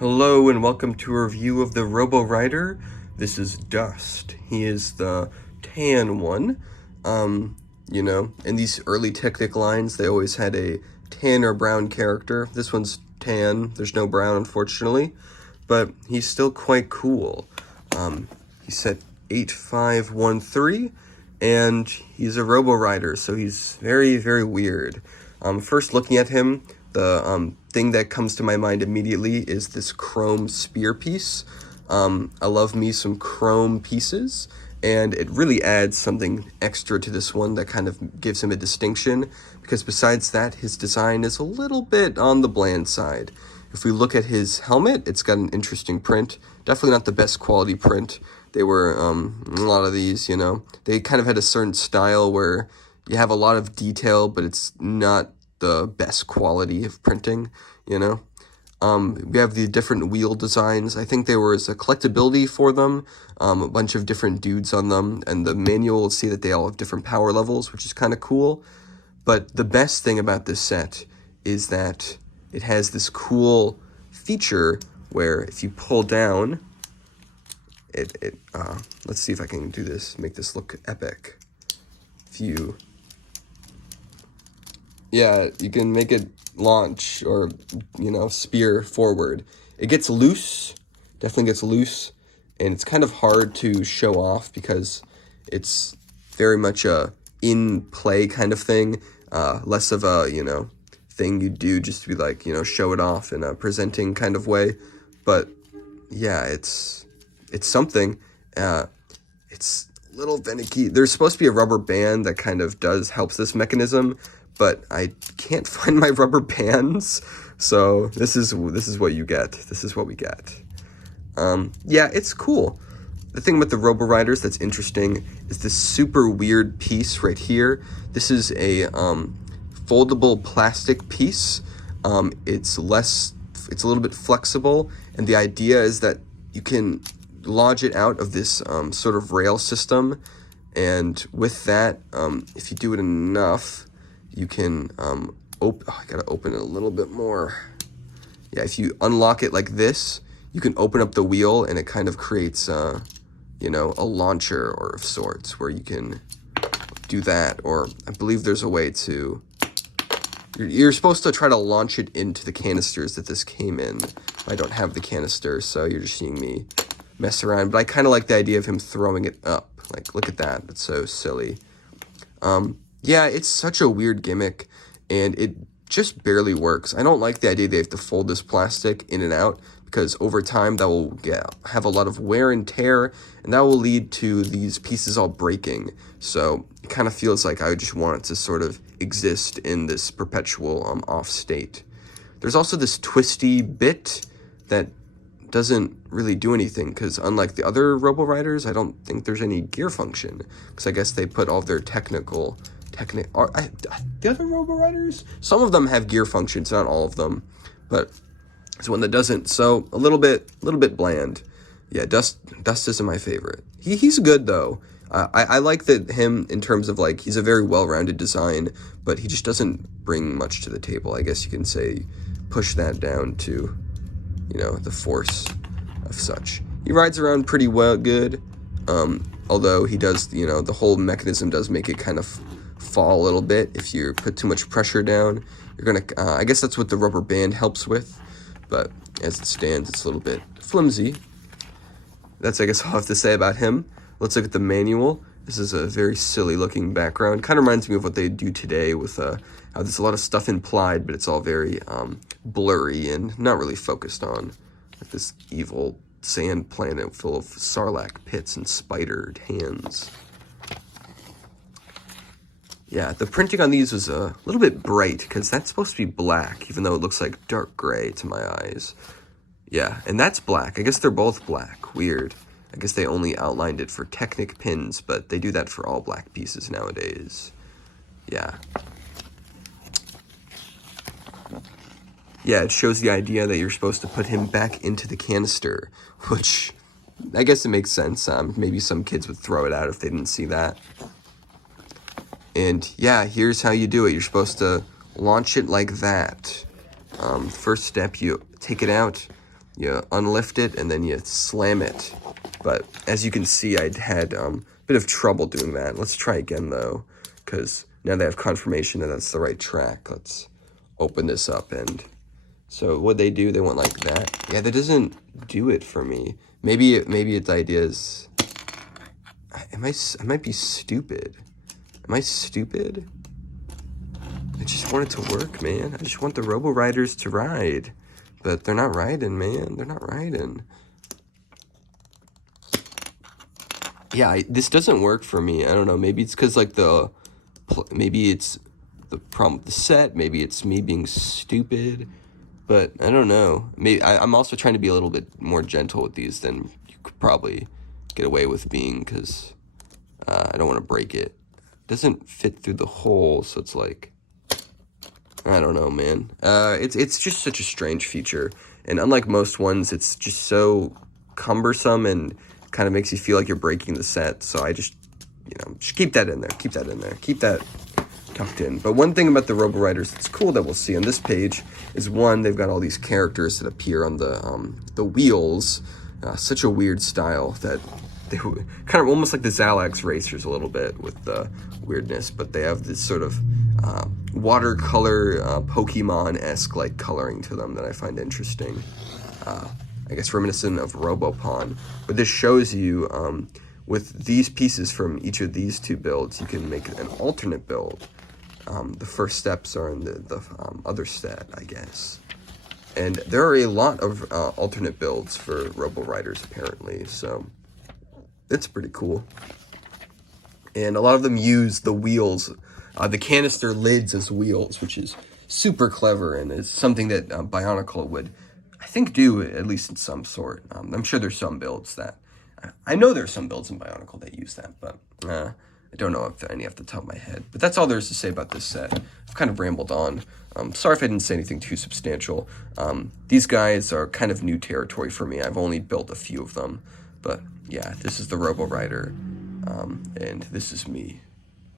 Hello and welcome to a review of the Roborider. This is Dust. He is the tan one. In these early Technic lines, they always had a tan or brown character. This one's tan. There's no brown, unfortunately, but he's still quite cool. He's set 8513, and he's a Roborider, so he's very, very weird. First looking at him, the thing that comes to my mind immediately is this chrome spear piece. I love me some chrome pieces, and it really adds something extra to this one that kind of gives him a distinction, because besides that, his design is a little bit on the bland side. If we look at his helmet, it's got an interesting print. Definitely not the best quality print. They were, a lot of these, they kind of had a certain style where you have a lot of detail, but it's not the best quality of printing, We have the different wheel designs. I think there was a collectability for them, a bunch of different dudes on them, and the manual will see that they all have different power levels, which is kind of cool. But the best thing about this set is that it has this cool feature where if you pull down, let's see if I can do this, make this look epic. You can make it launch or, spear forward. It gets loose, definitely gets loose, and it's kind of hard to show off because it's very much a in-play kind of thing, less of a, thing you do just to be like, show it off in a presenting kind of way. But yeah, it's something. It's a little finicky. There's supposed to be a rubber band that kind of helps this mechanism, but I can't find my rubber bands, so this is what you get. This is what we get. It's cool. The thing with the Roboriders that's interesting is this super weird piece right here. This is a foldable plastic piece. It's a little bit flexible, and the idea is that you can lodge it out of this sort of rail system, and with that, if you do it enough, you can I gotta open it a little bit more. Yeah, if you unlock it like this, you can open up the wheel, and it kind of creates a launcher or of sorts where you can do that. Or I believe there's a way to. You're supposed to try to launch it into the canisters that this came in. I don't have the canister, so you're just seeing me mess around. But I kind of like the idea of him throwing it up. Like, look at that. That's so silly. It's such a weird gimmick, and it just barely works. I don't like the idea they have to fold this plastic in and out, because over time that will have a lot of wear and tear, and that will lead to these pieces all breaking. So it kind of feels like I just want it to sort of exist in this perpetual off state. There's also this twisty bit that doesn't really do anything, because unlike the other Roboriders, I don't think there's any gear function, because I guess they put all of their the other Roboriders, some of them have gear functions, not all of them, but it's one that doesn't. So a little bit bland. Yeah, Dust isn't my favorite. He's good though. I like that him in terms of like he's a very well-rounded design, but he just doesn't bring much to the table. I guess you can say push that down to, the force of such. He rides around pretty well, good. Although he does, the whole mechanism does make it kind of fall a little bit. If you put too much pressure down, you're gonna. I guess that's what the rubber band helps with. But as it stands, it's a little bit flimsy. That's, I guess, all I have to say about him. Let's look at the manual. This is a very silly looking background. Kind of reminds me of what they do today with how there's a lot of stuff implied, but it's all very blurry and not really focused on. Like this evil sand planet full of sarlacc pits and spidered hands. Yeah, the printing on these was a little bit bright, because that's supposed to be black, even though it looks like dark gray to my eyes. Yeah, and that's black. I guess they're both black. Weird. I guess they only outlined it for Technic pins, but they do that for all black pieces nowadays. Yeah. Yeah, it shows the idea that you're supposed to put him back into the canister, which I guess it makes sense. Maybe some kids would throw it out if they didn't see that. And yeah, here's how you do it. You're supposed to launch it like that. First step, you take it out, you unlift it and then you slam it. But as you can see, I'd had a bit of trouble doing that. Let's try again though, because now they have confirmation that that's the right track. Let's open this up, and so what they do, they went like that. Yeah, that doesn't do it for me. Maybe its idea is, I might be stupid. Am I stupid? I just want it to work, man. I just want the Roboriders to ride. But they're not riding, man. They're not riding. Yeah, this doesn't work for me. I don't know. Maybe it's because, like, maybe it's the problem with the set. Maybe it's me being stupid. But I don't know. Maybe I'm also trying to be a little bit more gentle with these than you could probably get away with being, because I don't want to break it. It doesn't fit through the hole, so it's like, I don't know, man. It's just such a strange feature, and unlike most ones, it's just so cumbersome and kind of makes you feel like you're breaking the set. So I just, just keep that in there. Keep that in there. Keep that tucked in. But one thing about the Roboriders that's cool that we'll see on this page is, one, they've got all these characters that appear on the wheels. Such a weird style that they kind of almost like the Zalax racers a little bit with the weirdness, but they have this sort of watercolor Pokemon-esque like coloring to them that I find interesting. I guess reminiscent of Robopon. But this shows you with these pieces from each of these two builds, you can make an alternate build. The first steps are in the other set, I guess. And there are a lot of alternate builds for Roboriders, apparently, so it's pretty cool. And a lot of them use the wheels, the canister lids as wheels, which is super clever, and is something that Bionicle would, I think, do, at least in some sort. I'm sure there's some builds that, I know there's some builds in Bionicle that use that, but I don't know if any off the top of my head. But that's all there is to say about this set. I've kind of rambled on. Sorry if I didn't say anything too substantial. These guys are kind of new territory for me. I've only built a few of them. But yeah, this is the Roborider, and this is me.